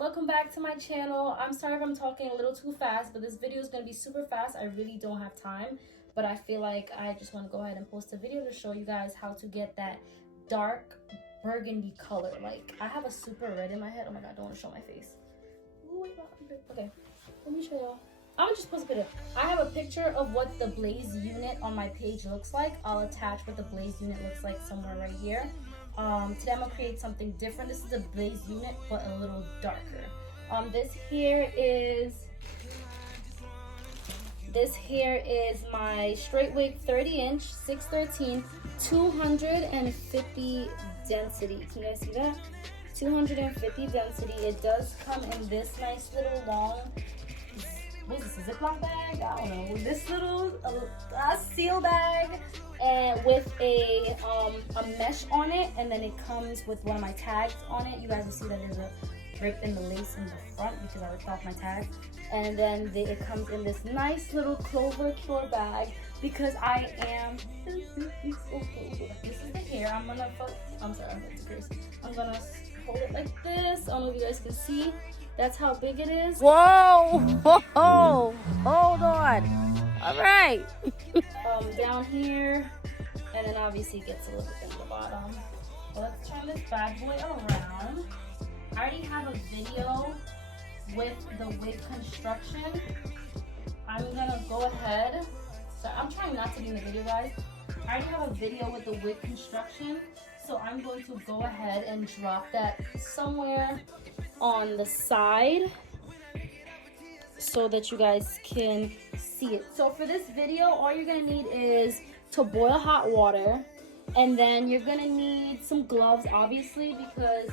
welcome back to my channel. I'm sorry if I'm talking a little too fast, but this video is going to be super fast. I really don't have time, but I feel like I just want to go ahead and post a video to show you guys how to get that dark burgundy color. Like, I have a super red in my head. Oh my god, I don't want to show my face. Ooh, okay, let me show y'all. I'm gonna just post a picture. I have a picture of what the blaze unit on my page looks like. I'll attach what the blaze unit looks like somewhere right here. Today I'm gonna create something different. This is a blaze unit, but a little darker. This here is my straight wig 30-inch, 613, 250 density. Can you guys see that? 250 density. It does come in this nice little long, what is this, a Ziploc bag? I don't know. This little seal bag, and with a mesh on it, and then it comes with one of my tags on it. You guys will see that there's a rip in the lace in the front because I ripped off my tag. And then it comes in this nice little CloverCure bag because I am so cool. This is the hair. I'm gonna hold it like this. I don't know if you guys can see. That's how big it is. Whoa! Whoa! Hold on. All right. Down here, and then obviously it gets a little bit in the bottom. So let's turn this bad boy around. I already have a video with the wig construction. I'm gonna go ahead. So I'm trying not to be in the video, guys. I already have a video with the wig construction. So I'm going to go ahead and drop that somewhere on the side so that you guys can see it. So for this video, all you're gonna need is to boil hot water, and then you're gonna need some gloves, obviously, because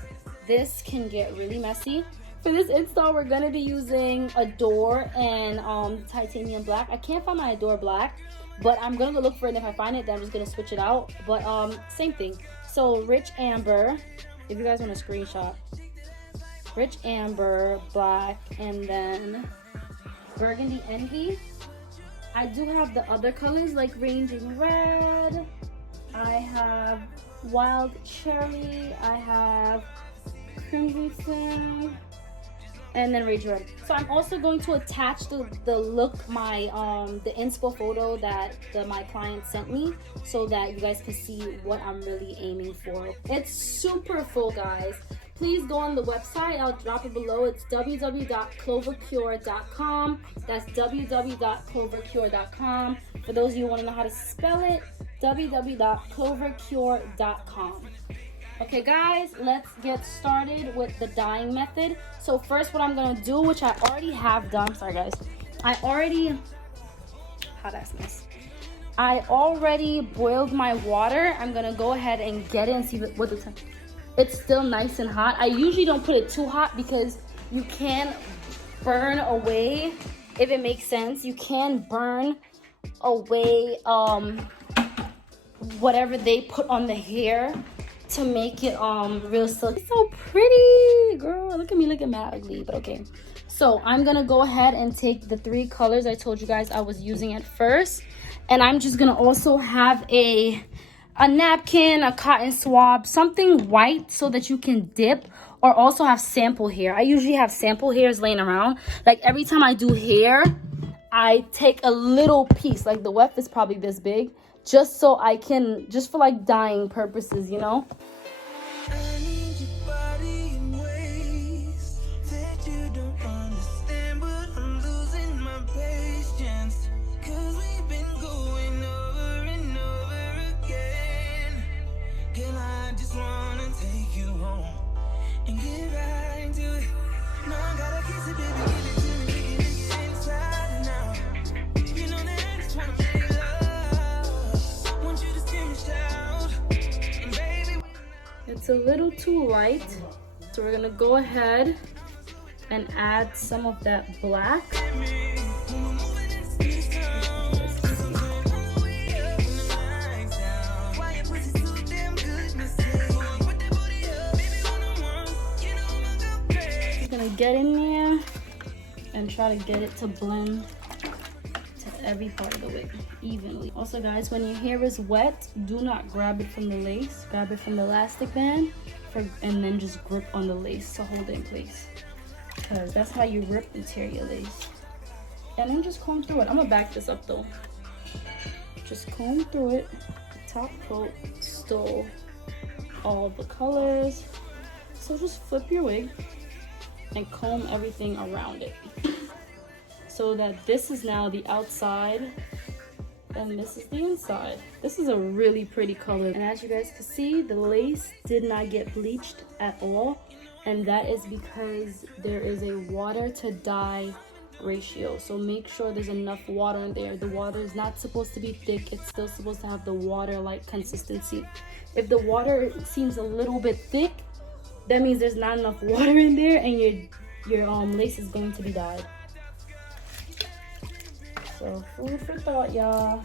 this can get really messy. For this install, we're gonna be using Adore and titanium black. I can't find my Adore black, but I'm gonna go look for it, and if I find it, then I'm just gonna switch it out. But same thing. So rich amber, if you guys want a screenshot, rich amber, black, and then burgundy envy. I do have the other colors like ranging red, I have wild cherry, I have crimson, and then rage red. So I'm also going to attach the look, the inspo photo that my client sent me, so that you guys can see what I'm really aiming for. It's super full, guys. Please go on the website. I'll drop it below. It's www.clovercure.com. That's www.clovercure.com. For those of you who want to know how to spell it, www.clovercure.com. Okay, guys, let's get started with the dyeing method. So first, what I'm going to do, which I already have done. Sorry, guys. Hot ass mess. I already boiled my water. I'm going to go ahead and get it and see what the temperature. It's still nice and hot. I usually don't put it too hot because you can burn away, if it makes sense. You can burn away whatever they put on the hair to make it real silky. It's so pretty, girl. Look at me looking mad ugly, but okay. So I'm gonna go ahead and take the 3 colors I told you guys I was using at first, and I'm just gonna also have a napkin, a cotton swab, something white so that you can dip, or also have sample hair. I usually have sample hairs laying around. Like every time I do hair, I take a little piece, like the weft is probably this big, just so I can, just for like dyeing purposes, you know? It's a little too light, so we're gonna go ahead and add some of that black. Just gonna get in there and try to get it to blend to every part of the wig evenly. Also, guys, when your hair is wet, do not grab it from the lace. Grab it from the elastic band and then just grip on the lace to hold it in place. because that's how you rip and tear your lace. And then just comb through it. I'm gonna back this up though. Just comb through it, top coat, stole all the colors. So just flip your wig and comb everything around it. So that this is now the outside and this is the inside. This is a really pretty color. And as you guys can see, the lace did not get bleached at all. And that is because there is a water to dye ratio. So make sure there's enough water in there. The water is not supposed to be thick. It's still supposed to have the water-like consistency. If the water seems a little bit thick, that means there's not enough water in there and your lace is going to be dyed. So food for thought, y'all.